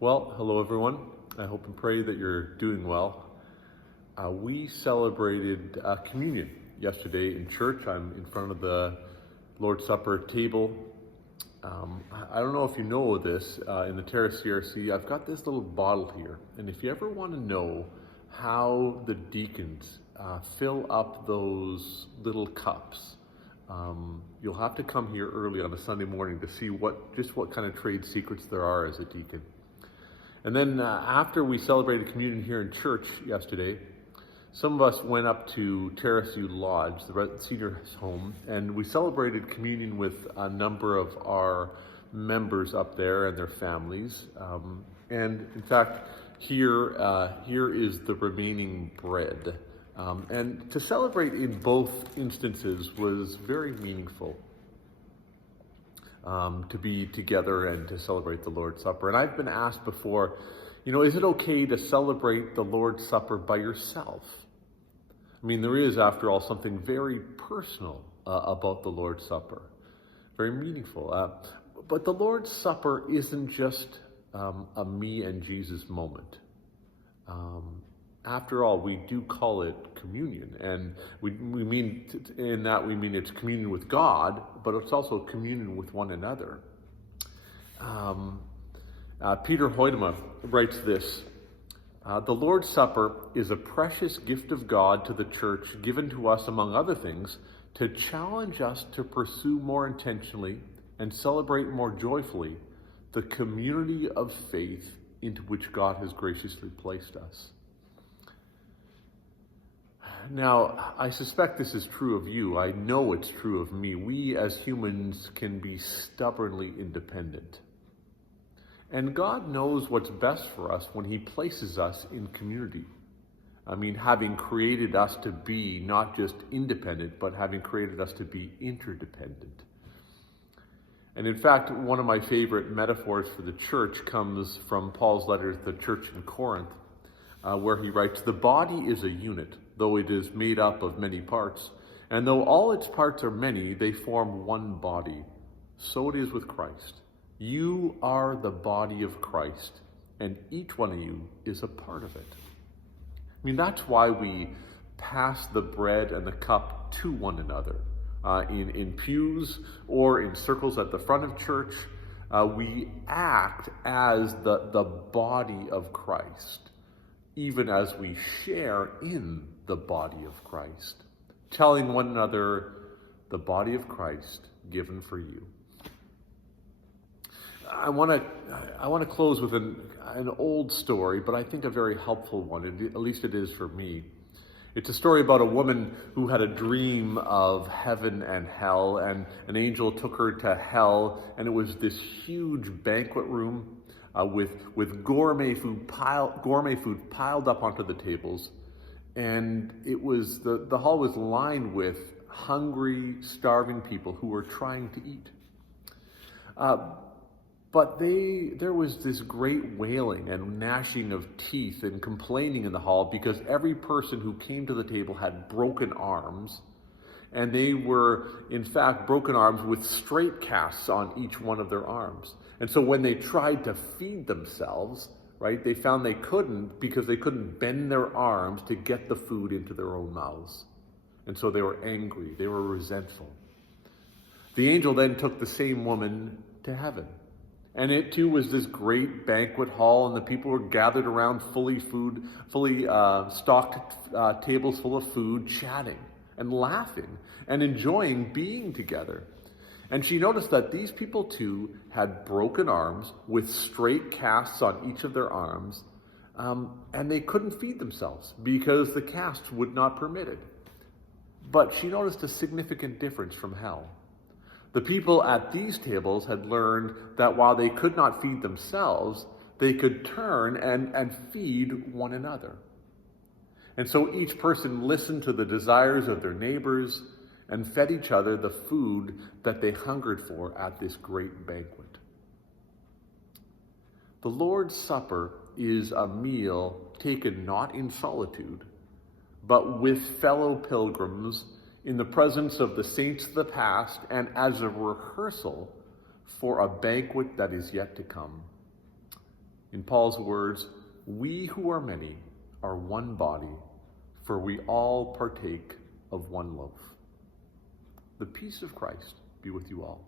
Well, hello everyone. I hope and pray that you're doing well. We celebrated communion yesterday in church. I'm in front of the Lord's Supper table. I don't know if you know this, in the Terrace CRC, I've got this little bottle here. And if you ever want to know how the deacons fill up those little cups, you'll have to come here early on a Sunday morning to see what kind of trade secrets there are as a deacon. And then after we celebrated communion here in church yesterday, some of us went up to Terrace U Lodge, the senior home, and we celebrated communion with a number of our members up there and their families. And in fact, here is the remaining bread. And to celebrate in both instances was very meaningful. To be together and to celebrate the Lord's Supper. And I've been asked before, is it okay to celebrate the Lord's Supper by yourself? I mean, there is, after all, something very personal about the Lord's Supper, very meaningful. But the Lord's Supper isn't just a me and Jesus moment. After all, we do call it communion, and we mean it's communion with God, but it's also communion with one another. Peter Hoytema writes this: the Lord's Supper is a precious gift of God to the church, given to us, among other things, to challenge us to pursue more intentionally and celebrate more joyfully the community of faith into which God has graciously placed us. Now, I suspect this is true of you. I know it's true of me. We as humans can be stubbornly independent. And God knows what's best for us when He places us in community. I mean, having created us to be not just independent, but having created us to be interdependent. And in fact, one of my favorite metaphors for the church comes from Paul's letter to the church in Corinth, where he writes, "The body is a unit, though it is made up of many parts. And though all its parts are many, they form one body. So it is with Christ. You are the body of Christ, and each one of you is a part of it." I mean, that's why we pass the bread and the cup to one another. In pews or in circles at the front of church, we act as the body of Christ, even as we share in the body of Christ, telling one another, the body of Christ given for you. I want to close with an old story, but I think a very helpful one, at least it is for me. It's a story about a woman who had a dream of heaven and hell, and an angel took her to hell, and it was this huge banquet room with gourmet food piled up onto the tables, and it was the hall was lined with hungry, starving people who were trying to eat. But there was this great wailing and gnashing of teeth and complaining in the hall because every person who came to the table had broken arms, and they were, in fact, broken arms with straight casts on each one of their arms. And so when they tried to feed themselves, right, they found they couldn't because they couldn't bend their arms to get the food into their own mouths. And so they were angry, they were resentful. The angel then took the same woman to heaven. And it too was this great banquet hall, and the people were gathered around fully stocked tables full of food, chatting and laughing and enjoying being together. And she noticed that these people too had broken arms with straight casts on each of their arms, and they couldn't feed themselves because the casts would not permit it. But she noticed a significant difference from hell. The people at these tables had learned that while they could not feed themselves, they could turn and feed one another. And so each person listened to the desires of their neighbors and fed each other the food that they hungered for at this great banquet. The Lord's Supper is a meal taken not in solitude, but with fellow pilgrims in the presence of the saints of the past and as a rehearsal for a banquet that is yet to come. In Paul's words, we who are many are one body, for we all partake of one loaf. The peace of Christ be with you all.